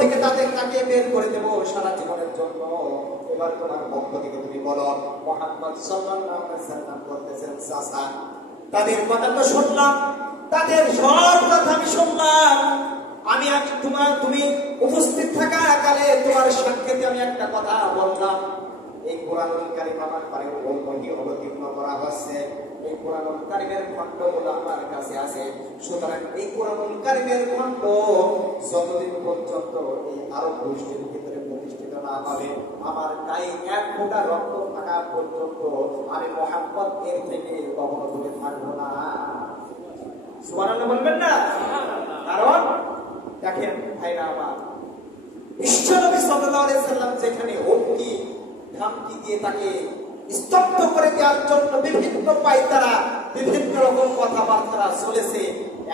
থেকে তাকে বের করে দেব সারা জীবনের জন্য। এবার তোমার পক্ষ থেকে তুমি বলো মুহাম্মদ সাল্লাল্লাহু আলাইহি ওয়াসাল্লাম বলতেছেন চাচা তাদের কথা তো শুনলাম, তাদের সব কথা আমি শুনলাম, আমি তুমি উপস্থিত থাকাকালে তোমার সাক্ষাতে আমি একটা কথা বললাম, এই কোরআনুল কারীম আমার পারে ওহী অবতীর্ণ করা হচ্ছে, এই কোরআনুল কারীমের খণ্ডগুলো আমার কাছে আছে। সুতরাং এই কোরআনুল কারীমের খণ্ড যতদিন পর্যন্ত এই আরব গোষ্ঠীর ভিতরে প্রতিষ্ঠিত না হবে, আমার গায়ে এক ফোঁটা রক্ত থাকা পর্যন্ত আমি মুহাম্মদ এর থেকে কখনো দূরে থাকবো না। সুবহানাল্লাহ বলবেন না? কারণ দেখেন ভাইরা আমার, বিশ্বনবী সাল্লাল্লাহু আলাইহি সাল্লাম যেখানে হুমকি ধামকি দিয়ে তাকে স্তব্ধ করে দেওয়ার জন্য বিভিন্ন পায়তারা বিভিন্ন রকম কথাবার্তা চলেছে,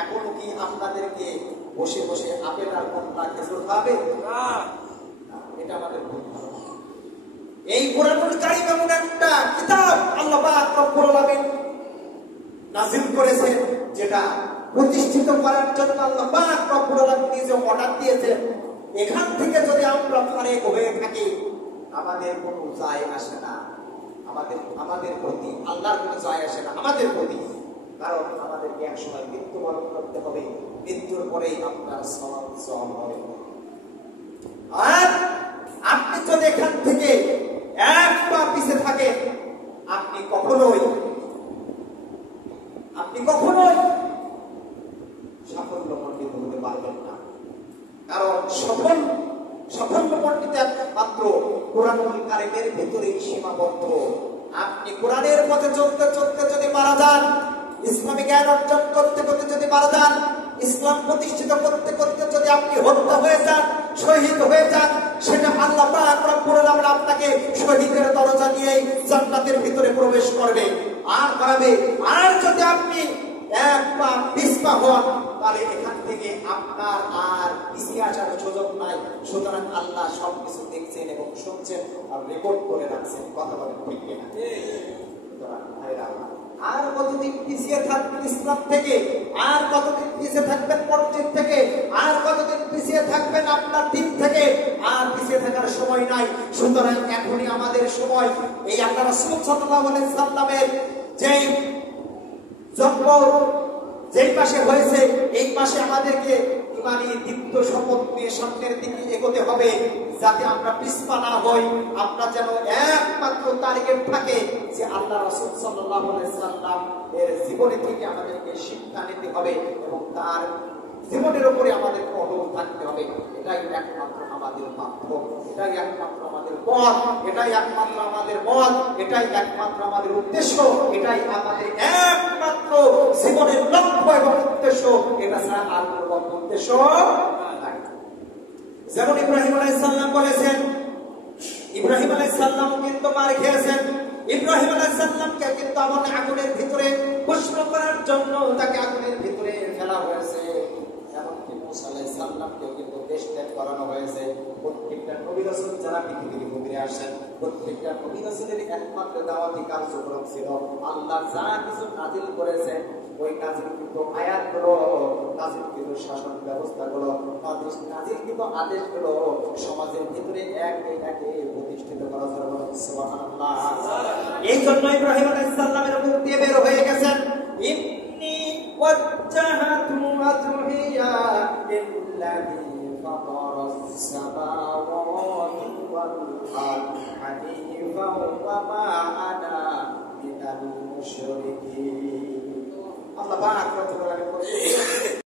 এখনো কি আপনাদেরকে বসে বসে আপেল আর কমলা খেজুর খাবে? এটা আমাদের ভুল। এই কোরআনুল কারীম এমন একটা কিতাব আল্লাহ পাক রব্বুল আলামিন নাযিল করেছে, যেটা প্রতিষ্ঠিত করার জন্য আল্লাহ পাক রব্বুল আলামিন নিজে অর্ডার দিয়েছেন। এখান থেকে যদি আমরা ফারেক হয়ে থাকি, আমাদের কোনো যায় আসে না, আমাদের প্রতি আল্লাহর কোনো যায় আসে না আমাদের প্রতি। কারণ আমাদেরকে এক সময় মৃত্যুবরণ করতে হবে, মৃত্যুর পরেই আপনার সওয়াব হবে। আর আপনি যদি এখান থেকে এক পা পিছিয়ে থাকেন, আপনি কখনোই সাফল্যমণ্ডিত হতে পারবেন না। কারণ সাফল্যমণ্ডিত একমাত্র কোরআনুল কারীমের ভিতরেই সীমাবদ্ধ। আপনি কোরআনের পথে চলতে চলতে যদি মারা যান, ইসলামী জ্ঞান অর্জন করতে করতে যদি মারা যান, ইসলাম প্রতিষ্ঠিত করতে করতে যদি আপনি হত্যা হয়ে যান, শহীদ হয়ে যান, সেটা আল্লাহ পাক রব্বুল আলামিন আপনাকে শহীদের দরজা নিয়ে জান্নাতের ভিতরে প্রবেশ করবে আর করাবে। আর যদি আপনি এক পা পিছপা হন, তাহলে এখান থেকে আপনার আর পিছিয়ে আসার সুযোগ নাই। সুতরাং আল্লাহ সবকিছু দেখছেন এবং শুনছেন আর রেকর্ড করে রাখছেন। কথা বলেন ঠিক কিনা? সুতরাং ভাইরা, আর কতদিন পিছিয়ে থাকবেন ইসলাম থেকে, আর কতদিন পিছিয়ে থাকবেন মসজিদ থেকে, আর কতদিন পিছিয়ে থাকবেন আপনার দিন থেকে, আর পিছিয়ে থাকার সময় নাই। সুতরাং এখনই আমাদের সময়। এই আল্লাহ রাসূল সাল্লাল্লাহু আলাইহি সাল্লামের যেই জন্ম যেই পাশে হয়েছে, এই পাশে আমাদেরকে ইমানি দীপ্ত শপথ নিয়ে সামনের দিকে এগোতে হবে, যাতে আমরা পিছপা না হই। আমরা যেন একমাত্র টার্গেট থাকে যে আল্লাহ রাসূল সাল্লাল্লাহু আলাইহি সাল্লাম এর জীবনে থেকে আমাদেরকে শিক্ষা নিতে হবে এবং তার জীবনের উপরে আমাদের অটল থাকতে হবে। এটাই একমাত্র আমাদের মাধ্যম, এটাই একমাত্র আমাদের পথ, এটাই একমাত্র আমাদের মত, এটাই একমাত্র আমাদের উদ্দেশ্য, এটাই আমাদের একমাত্র জীবনের লক্ষ্য এবং উদ্দেশ্য। এটা ছাড়া আর কোনো উদ্দেশ্য নাই। যেমন ইব্রাহিম আলাইহিস সালাম বলেছেন, ইব্রাহিম আলাইহিস সালাম কিন্তু মার খেয়েছেন। ইব্রাহিম আলাইহিস সালামকে কিন্তু আগুনের ভিতরে ভস্ম করার জন্য তাকে আগুনের ভিতরে ফেলা হয়েছে। এমনকি মুসা আলাইহিস সালামকেও কিন্তু দেশ ত্যাগ করানো হয়েছে। প্রত্যেকটা নবী রাসূল যারা পৃথিবীর ভিতরে আসেন, প্রত্যেকটা নবী রাসূলের একমাত্র দাওয়াতি কার্যক্রম ছিল আল্লাহ যা কিছু নাযিল করেছেন, ওই নাযিলকৃত আয়াতগুলো, নাযিলকৃত শাসন ব্যবস্থাগুলো, নাযিলকৃত আদেশগুলো সমাজের ভিতরে একে একে প্রতিষ্ঠিত করা জন্য। সুবহানাল্লাহ। এই জন্য ইব্রাহিম আলাইহিস সালামের মুখ দিয়ে বের হয়ে গেছেন, ইন্নী ওয়াজ্জাহাতু ওয়াজহিয়া লিল্লাযী ফাতারাস সামাওয়াতি ওয়াল আরদ হানিফাও ওয়া মা আনা মিনাল মুশরিকিন। আল্লাহ পাক রব্বুল আলামিন